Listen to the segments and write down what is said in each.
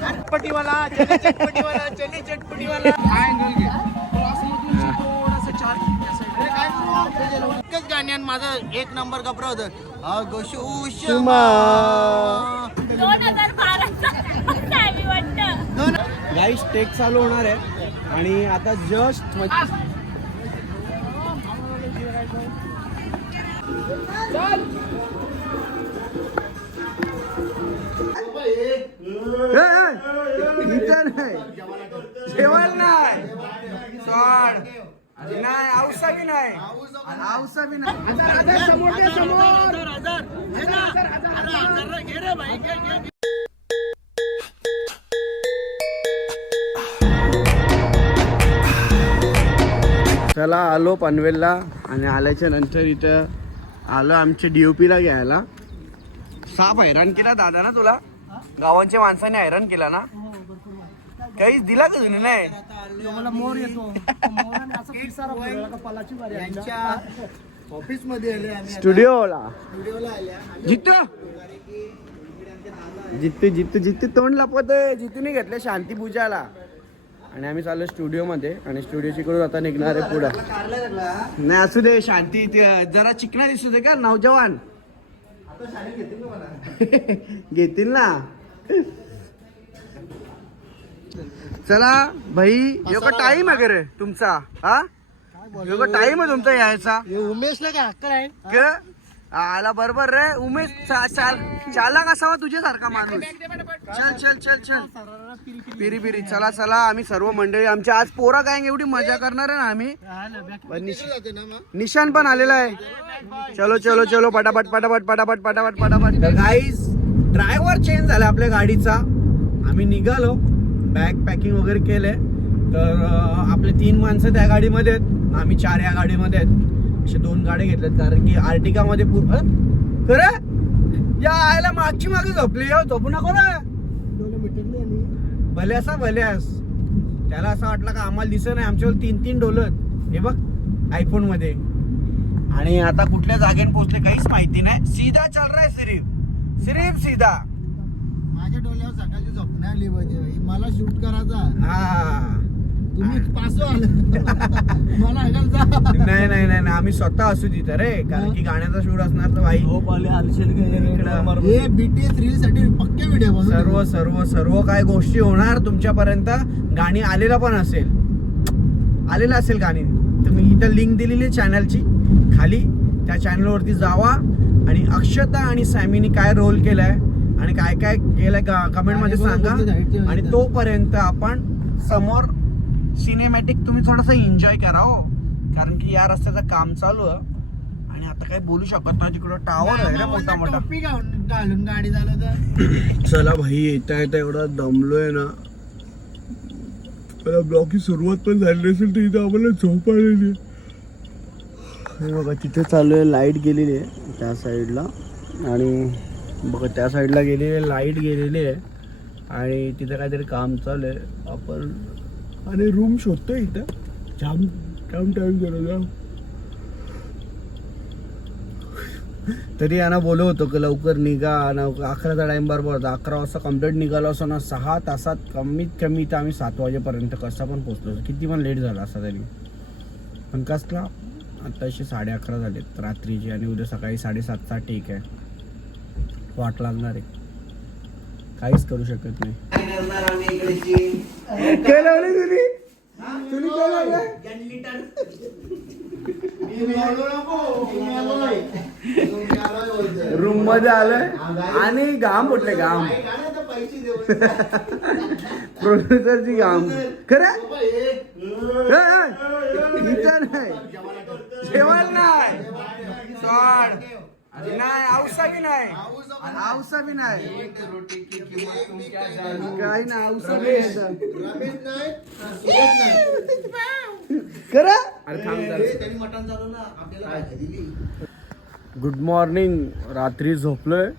चटपटीवाला चटपटीवाला एकच गाण्यात माझं एक नंबर कपडा होतं. गाईस टेक चालू होणार आहे. आणि आता जस्ट जेवण नाही सोड नाही औसा बी नाही औसा बी नाही समोर चला आलो पनवेलला आणि आल्याच्यानंतर इथं आलो आमच्या डी यू पीला घ्यायला. साप हैराण केला दादा ना तुला. गावांच्या माणसाने हैराण केला ना? काहीच दिला का तुम्ही? नाही. मला मोर येतो. मोराने असं पिसारा फुलला का पालाची बारी आहे. ऑफिसमध्ये आले स्टुडिओला जित्तू जित्तू जित्तू जित्तू तोंड लपवत जितूने घेतलं शांती पूजाला. आणि आम्ही चाललो स्टुडिओ मध्ये आणि स्टुडिओची कडून आता निघणार आहे पुढं. नाही असू दे शांती. ते जरा चिकना दिसू दे का नौजवान घेतील ना. चला भाई योगा टाइम आहे का रे तुमचा हा? योगा टाइम आहे तुमचा यायचा. हे उमेशला काय हक्क आहे? क? आला बरोबर रे उमेश चालक असावा तुझ्यासारखा माणूस. चल चल चल चल. पिरी पिरी चला चला आम्ही सर्व मंडळी आमच्या आज पोरा काय एवढी मजा करणार आहे ना आम्ही? निशान पण आलेला आहे. चलो चलो चलो पटापट पटापट पटापट पटापट पटापट. गाईज ड्रायव्हर चेंज झाला आपल्या गाडीचा. आम्ही निघालो. बॅग पॅकिंग वगैरे केले तर आपले तीन माणसं त्या गाडीमध्ये आहेत. आम्ही चार या गाडीमध्ये आहेत. असे दोन गाड्या घेतल्यात. कारण की आर्टिकामध्ये पूर्ण खरं? या आयला मागची मागे झोपली. हो, झोपू नको ना. भले असा भले अस. त्याला असं वाटलं का आम्हाला दिसत नाही. आमच्यावर तीन तीन डोलत हे बघ आयफोनमध्ये. आणि आता कुठल्या जागेने पोहोचले काहीच माहिती नाही. सीधा चल रहा है सिरीफ सिर्फ सीधा. माझ्या डोळ्यावर सकाळची झोप नाही आली पाहिजे बाई. मला शूट करायचा. हा. तुम्ही पासो आलं. मला हगाल जा. नाही नाही नाही नाही, आम्ही स्वतः असू तिथं रे. कारण की गाण्याचा शूट असणार तर भाई. इकडं. हे बीटीएस रील साठी पक्के व्हिडिओ सर्व सर्व सर्व काय गोष्टी होणार तुमच्यापर्यंत. गाणी आलेला पण असेल. आलेलं असेल गाणी. तुम्ही इथं लिंक दिलेली चॅनलची खाली त्या चॅनलवरती जावा. आणि अक्षता आणि सॅमीनी काय रोल केलाय आणि काय काय केलंय कमेंटमध्ये सांगा. आणि तोपर्यंत आपण समोर सिनेमॅटिक तुम्ही थोडासा एन्जॉय करा हो. कारण की या रस्त्याचं काम चालू आहे. आणि आता काही बोलू शकत नाही तिकडं टावर आहे ना मोठा मोठा. टोपी घालून गाडी झालं तर चला भाई येता येता एवढा दमलोय ना. मला ब्लॉगची सुरुवात पण झाली असेल तर इथं आम्हाला झोप आलेली आहे. हे बघा तिथे चालू आहे लाइट गेलेली आहे त्या साईडला आणि बघा त्या साईडला गेलेली आहे लाइट गेलेली आहे. आणि तिथे काहीतरी काम चालू आहे. आपण आणि रूम शोधतोय इथं. जाम जाम टाइम झाला जाम तरी यांना बोलव होतो की लवकर निघा. आणि अकराचा टाइम बरोबर होता अकरा वाजता कंप्लीट निघालो असो ना सहा तासात कमीत कमी तर आम्ही सात वाजेपर्यंत कसा पण पोहोचलो असतो. किती पण लेट झाला असता तरी. पण कसला? आत्ताशी साडे अकरा झालेत. रात्रीची आणि उद्या सकाळी साडेसातचा ठीक आहे. वाट लागणार आहे. काहीच करू शकत नाही. काय तुम्ही? तुम्ही काय रूममध्ये आलोय. आणि घाम फुटले घाम. प्रोड्युसरची घाम. खरं? इथं नाही. जेवण नाही. सोड. नाही औसा बी नाही. औसा बी नाही. काही नाही औसा बी नाही. खरं? अरे थांब जरा. गुड मॉर्निंग रात्री झोपलोय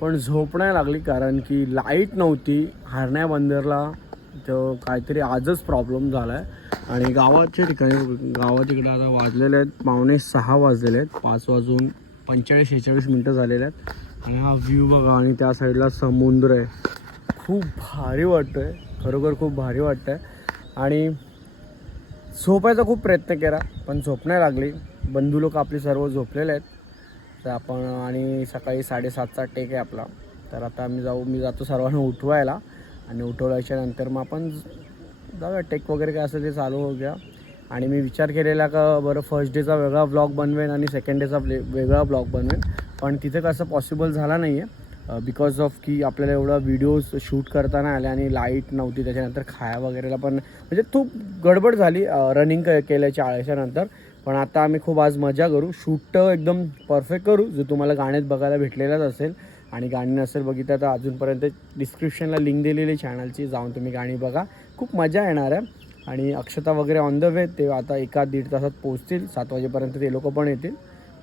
पण झोप नाही लागली कारण की लाइट नव्हती. हारण्या बंदरला तर काहीतरी आजच प्रॉब्लेम झाला आहे आणि गावाच्या ठिकाणी गावाच्या इकडे आता वाजलेले आहेत पावणे सहा वाजलेले आहेत. पाच वाजून पंचेचाळीस शेहेचाळीस मिनटं झालेले आहेत. आणि हा व्ह्यू बघा आणि त्या साईडला समुद्र आहे. खूप भारी वाटतंय. खरोखर खूप भारी वाटतं आहे आणि झोपायचा खूप प्रयत्न केला पण झोप नाही लागली. बंधू लोक आपले सर्व झोपलेले आहेत. तर आपण आणि सकाळी साडेसातचा टेक आहे आपला. तर आता मी जाऊ मी जातो सर्वांना उठवायला. आणि उठवल्याच्या नंतर मग आपण जाऊया टेक वगैरे काय असेल ते चालू हो गया आणि मी विचार केलेला का बरं फर्स्ट डेचा वेगळा ब्लॉग बनवेन आणि सेकंड डेचा वेगळा ब्लॉग बनवेन. पण तिथे कसं पॉसिबल झाला नाही आहे बिकॉज ऑफ की आपल्याला एवढा व्हिडिओज शूट करताना आले आणि लाइट नव्हती त्याच्यानंतर खाया वगैरेला पण म्हणजे खूप गडबड झाली रनिंग केल्याच्या आळ्याच्या नंतर. पण आता आम्ही खूप आज मजा करू. शूट एकदम परफेक्ट करू. जो तुम्हाला गाण्यात बघायला भेटलेलाच असेल आणि गाणी नसेल बघितलं तर अजूनपर्यंत डिस्क्रिप्शनला लिंक दिलेली चॅनलची जाऊन तुम्ही गाणी बघा. खूप मजा येणार आहे. आणि अक्षता वगैरे ऑन द वे ते आता एका दीड तासात पोहोचतील. सात वाजेपर्यंत ते लोक पण येतील.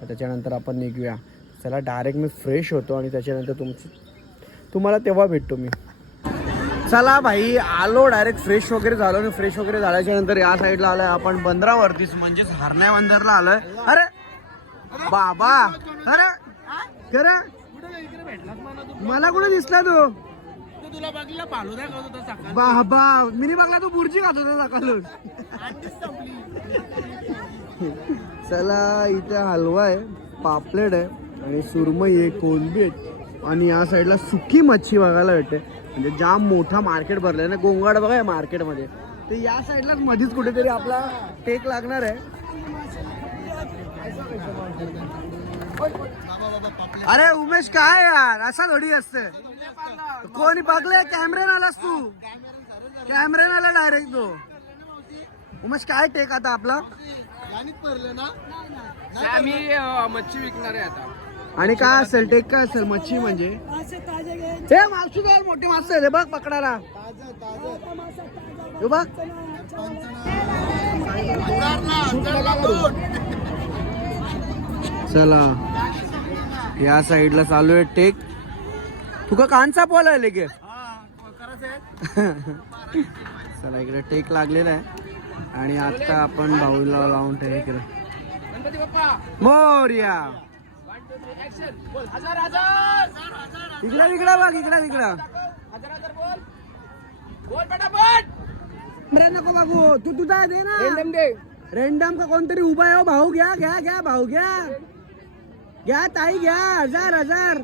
त्याच्यानंतर आपण निघूया. चला डायरेक्ट मी फ्रेश होतो आणि त्याच्यानंतर तुमची तुम्हाला तेव्हा भेटतो मी. चला भाई आलो डायरेक्ट फ्रेश वगैरे झालो आणि फ्रेश वगैरे झाल्याच्यानंतर या साईडला आलोय आपण बंदरावरतीच. म्हणजेच हरण्या बंदरला आलोय. अरे! बाबा! अरे! खरं? मला कुठे दिसला तो? तुला पालू होता सकाळ. बाबा नाही बघला तो बुर्जी खात होता सकाळून. चला इथे हलवा आहे पापलेट आहे आणि सुरमई आहे कोलंबी आहे आणि या साईडला सुकी मच्छी बघायला भेटते. म्हणजे जाम मोठा मार्केट भरलाय ना गोंगाड बघा मार्केटमध्ये. ते या साईडलाच मध्येच कुठेतरी आपला टेक लागणार आहे. अरे उमेश काय यार? असा थोडी असते. कोणी बघले कॅमेऱ्यान आलास तू. कॅमेऱ्यान आला डायरेक्ट तो. उमेश काय टेक आता आपला? आम्ही मच्छी विकणार आहे आता. आणि काय असेल? टेक काय असेल? मच्छी म्हणजे? हे मासू काय मोठी मासे आहे बघ पकडायला. हे बघ. चला. या साईडला चालू आहे टेक. तुका कांचा पोल आहे लेके चला इकडे टेक लागलेला आहे. आणि आता आपण भाऊला लावून गणपती बाप्पा. मोर्या. इकडे इकडे बघ इकडे इकडे. नको बाबू. तू तुझा दे ना. रेंडम दे. रेंडम का कोणतरी उभा आहे हो, भाऊ घ्या घ्या घ्या भाऊ घ्या. घ्या ताई घ्या. हजार हजार.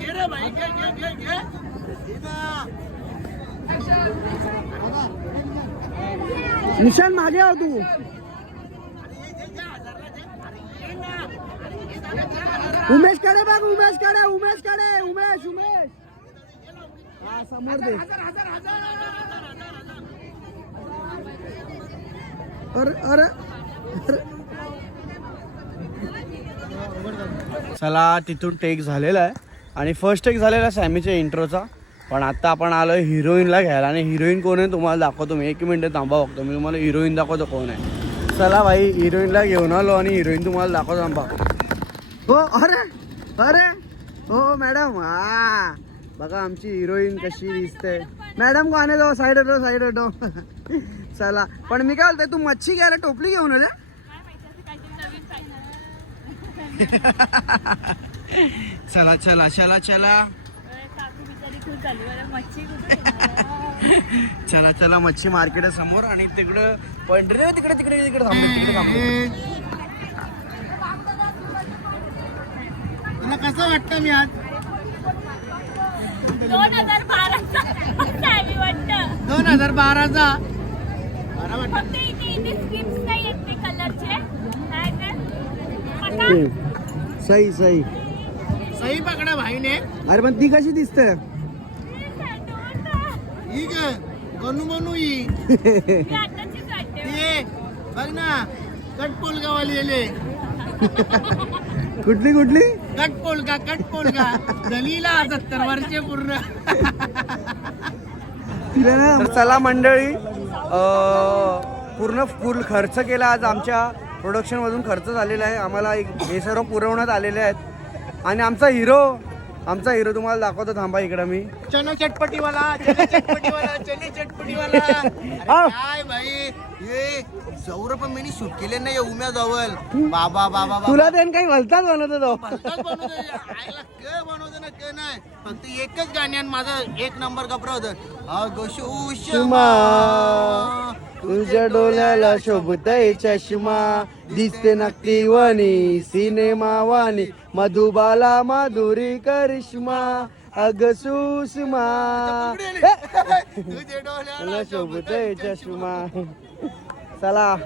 घे रे भाई घे घे घे घे. निशान मागे आहो तू. उमेशकडे बघ उमेशकडे उमेशकडे उमेश. उमेश हा समोर दे. अरे अरे चला तिथून टेक झालेला आहे. आणि फर्स्ट टेक झालेला आहे सॅमीच्या इंट्रोचा पण आता आपण आलो आहे हिरोईनला घ्यायला. आणि हिरोईन कोण आहे तुम्हाला दाखवतो मी. एक मिनटं थांबा बघतो मी तुम्हाला हिरोईन दाखवतो कोण आहे. चला भाई हिरोईनला घेऊन आलो आणि हिरोईन तुम्हाला दाखवतो. थांबा. हो अरे अरे. हो मॅडम. हा बघा आमची हिरोईन कशी दिसते. मॅडम कोण आहे साईड हटो साईड हटो. चला. पण मी काय बोलतोय तू मच्छी घ्यायला टोपली घेऊन आले? चला चला चला चला काकू बिचारी खूप झाली बरं मच्छी कुठे येणार? चला चला मच्छी मार्केट आहे समोर आणि तिकडं पंढरी तिकडे तिकडे तिकडे थांबलो तिकडे थांबलो. तुला कसं वाटतं मी आज? दोन हजार बाराचा. दोन हजार बाराचा. सही सही सही पकडा भाईने. अरे पण ती कशी दिसते? ही ग गणू म्हणू ही. ये बघ ना कटपोलगावाली येले कुठली कुठली? कटपोलगा कटपोलगा. दलीला सत्तर वर्षे पूर्ण. तर चला मंडळी अं, पूर्ण फुल खर्च केला आज आमच्या प्रोडक्शनमधून खर्च झालेला आहे. आम्हाला एक- हे सर्व पुरवण्यात आलेले आहेत. आणि आमचा हिरो आमचा हिरो तुम्हाला दाखवतो थांबा इकडं मी. चनो चटपटीवाला चने चटपटीवाला चने चटपटीवाला. अरे हा. काय भाई? ये सौर पण मी शूट केले नाही उम्या जवळ बाबा बाबा बाबा. तुला त्याने काही भलताच बनवतो तो. भलताच बनवतो. आईला क बनवतो ना क नाही. फक्त एकच गाण्यान माझं एक नंबर कपडा होतं. अगो सुषमा तुझ्या डोल्याला शोभतय चष्मा. दिसते नक्की वनी सिनेमा वाणी. मधुबाला माधुरी करिश्मा अग सुषमा. शोभतय चष्मा. चला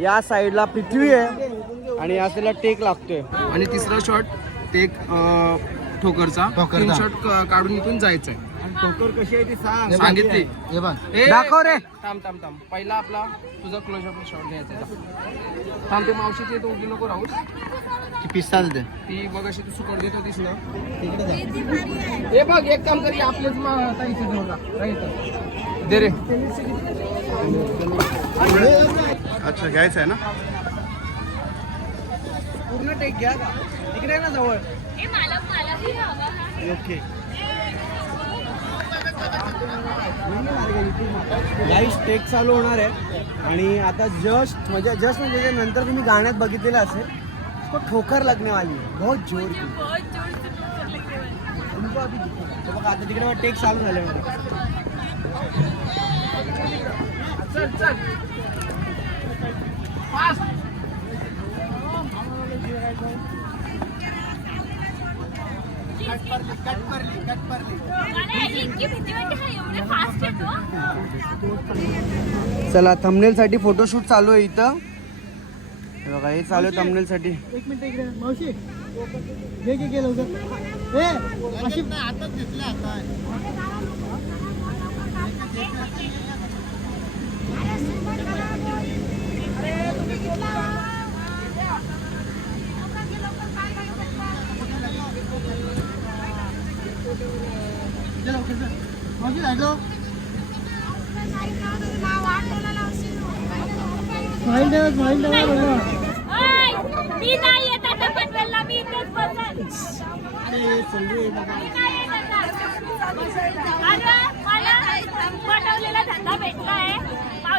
या साईडला पृथ्वी आहे आणि या साईडला टेक लागतोय. आणि तिसरा शॉट अं, ठोकरचा. ठोकरचा. तीन शॉट काढून इथून जायचंय. ठोकर कशी आहे ती सांग. सांगितली. हे बघ. दाखव रे. थांब थांब थांब. पहिला आपला तुझा क्लोज अप शॉट घ्यायचा आहे. थांब ते मावशीची तू उभी नको राहू. ती पिस्ताल दे. ती बघ अशी तू सुकट देत होतीस ना. हे बघ एक काम करी आपलेच ताईचे. राहील दे रे. अच्छा घ्यायचं आहे ना? पूर्ण टेक घ्या का इकडे ना जवळ. ओके गाईस टेक चालू होणार आहे. आणि आता जस्ट म्हणजे जस्ट म्हणजे नंतर तुम्ही गाण्यात बघितलेलं असेल तो ठोकर लगने वाली है। बहुत जोर की। बहुत जोर से ठोकर लगने वाली. तुमको अभी दिखेगा. तो बघा आता तिकडे टेक चालू झाले चल चल मला याची इतकी भीती वाटते हा? एवढे फास्ट येतो चला थंबनेल साठी फोटोशूट चालू आहे इथं. हे बघा हे चालू आहे थंबनेल साठी. एक मिनिट इकडे मावशी! घे घे घे लवकर. ए अशी हातात दिसला आता. मावशी लागलो धंदा मला.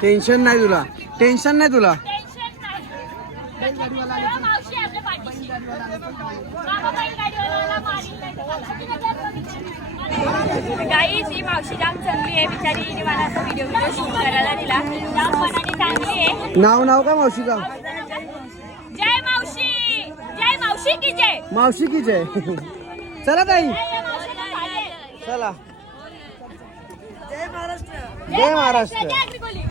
टेन्शन नाही तुला. टेन्शन नाही तुला टेन्शन नाही तेव्हा मावशी आपल्या पाठीशी बाबा बैलगाडीवाला मारील नाही गाई ही मावशी जाम चांगली आहे बिचारी हिने मला असं व्हिडिओ व्हिडिओ शूट करायला दिला. जाम मनाने चांगली आहे. नाव नाव का मावशीचा जय मावशी! जय मावशी की जय! मावशी की जय? चला ताई. चला. जय महाराष्ट्र. जय अग्रिकोली.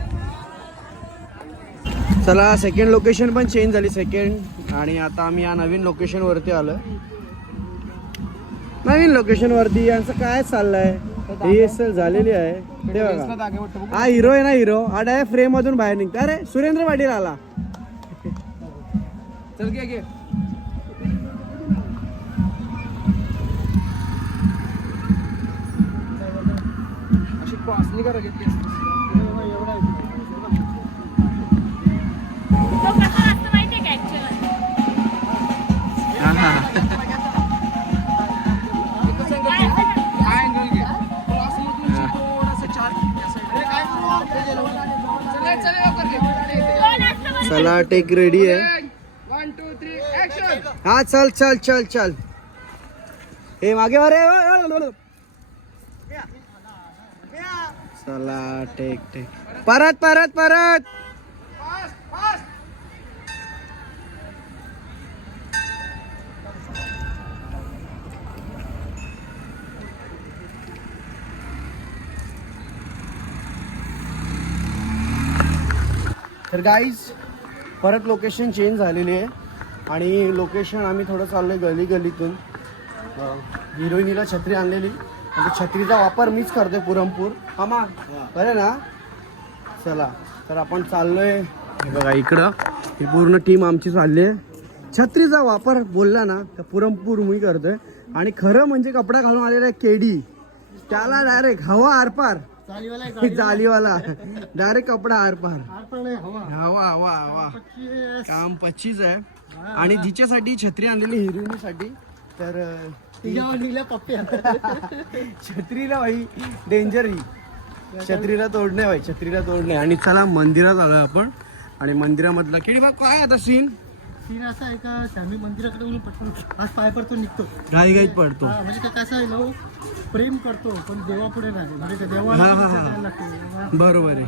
चला सेकंड लोकेशन पण चेंज झाली सेकंड आणि आता आम्ही या नवीन लोकेशन वरती आलो नवीन लोकेशन वरती यांचं काय चाललंय? रिहर्सल झालेली आहे. ते बघा. हा हिरो आहे ना हिरो हा डायरेक्ट फ्रेम मधून बाहेर निघतो. अरे सुरेंद्र पाटील आला. चल घे घे. अशी नाही करा घेतली चला टेक रेडी ऍक्शन हा चल चल चल चल। हे। मागे ये. चला टेक टेक परत परत परत। तर गाईज परत लोकेशन चेंज झालेली आहे. आणि लोकेशन आम्ही थोडं चाललोय गली गलीतून. हिरोईनीला छत्री आणलेली. म्हणजे छत्रीचा वापर मीच करतोय पुरमपूर आमा बरं ना? चला तर आपण चाललोय. बघा इकडं. ही पूर्ण टीम आमची चालली आहे. छत्रीचा वापर बोलला ना तर पुरमपूर मी करतोय. आणि खरं म्हणजे कपडा घालून आलेला आहे केडी. त्याला डायरेक्ट हवा आरपार. जालीवाला डायरेक्ट कपडा आर पार हवा. हवा हवा. काम पच्चीस आहे. आणि जिच्यासाठी छत्री आणलेली हिरोईनीसाठी तर पप्प्या छत्रीला भाई डेंजर ही. छत्रीला तोडणे भाई छत्रीला तोडणे. आणि चला मंदिरात आलो आपण. आणि मंदिरामधला किडी बा काय आता सीन सीन असा आहे का आम्ही मंदिराकडे येऊन पटकन आज पाय पडतो निघतो. घाई घाईत पडतो. हा, म्हणजे ते कसं आहे ना प्रेम करतो पण देवापुढे नाही. म्हणजे ते देवाला हा, हा, हा. लागते. बरोबर आहे.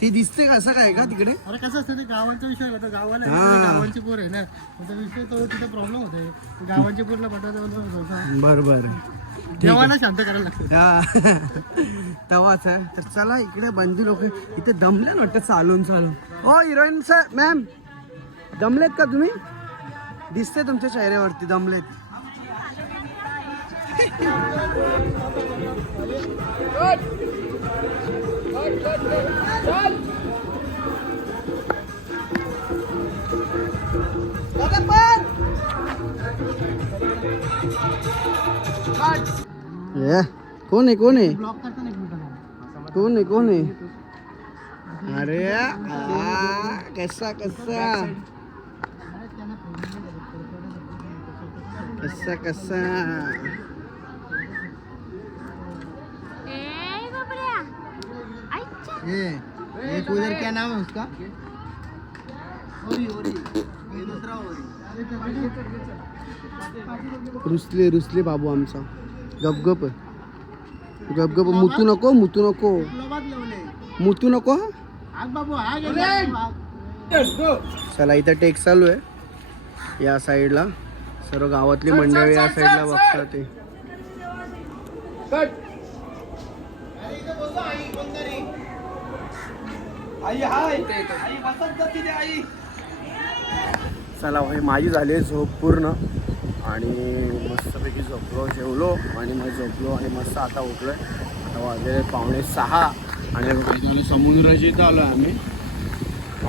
ती दिसते का असं काय का तिकडे? अरे कसं असतं ते गावांचा विषय होता गावाला हा. गावांची पोर आहे ना मग तो विषय तो तिथे प्रॉब्लेम होते गावांची पोरला पटवतो बरोबर देवाला शांत करायला लागतं. हा. तवाच आहे. तर चला इकडे बंदी लोक इथे दमले ना वाटतं चालून चालून. हो हिरोईन सर मॅम दमलेत का तुम्ही? दिसते तुमच्या चेहऱ्यावरती दमलेत. कोण आहे कोण आहे? कोण आहे कोण आहे? अरे आ, कसा कसा? कसा कसा? ए ये उधर क्या नाम है उसका? रुसले रुसले बाबू आमचा. गपगप गपगप मुतू नको मुतू नको. मुतू नको. चला इथं टेक चालू आहे. या साईडला सर्व गावातली मंडळी या साईडला बघतात ते. चला हे माझी झाली आहे झोप पूर्ण. आणि मस्तपैकी झोपलो जेवलो. आणि मग झोपलो आणि मस्त आता उठलो आता वाजले पावणे सहा. आणि समुद्राची इथं आलो आम्ही.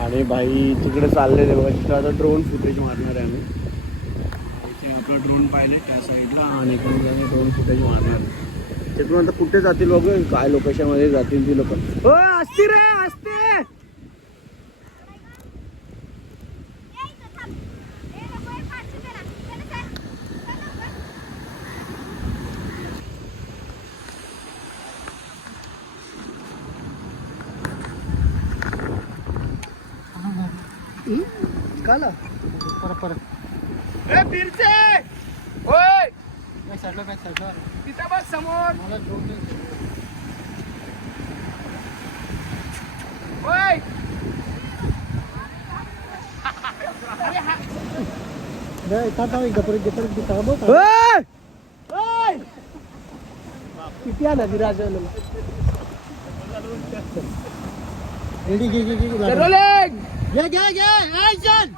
आणि भाई तिकडे चाललेले बघा. तिथं आता ड्रोन फुटेज मारणार आहे आम्ही. आपलं ड्रोन पाहिलं त्या साईडला आणि इकडून जाऊन ड्रोन फुटेज मारणार. तिकडून आता कुठे जातील बघ काय लोकेशनमध्ये जातील ती लोक? हो असती रे असते काला? परत परत. ए फिरते होय बॅक साईडला बॅक साईडला तिथं बघ समोर! मला झोप येते. होय नाही, का थांब एकदा परत घे, परत घे, थांब, थांब. ओय! किती आला विराज रेडी घे घे घे रोलिंग घे. घे घे ऍक्शन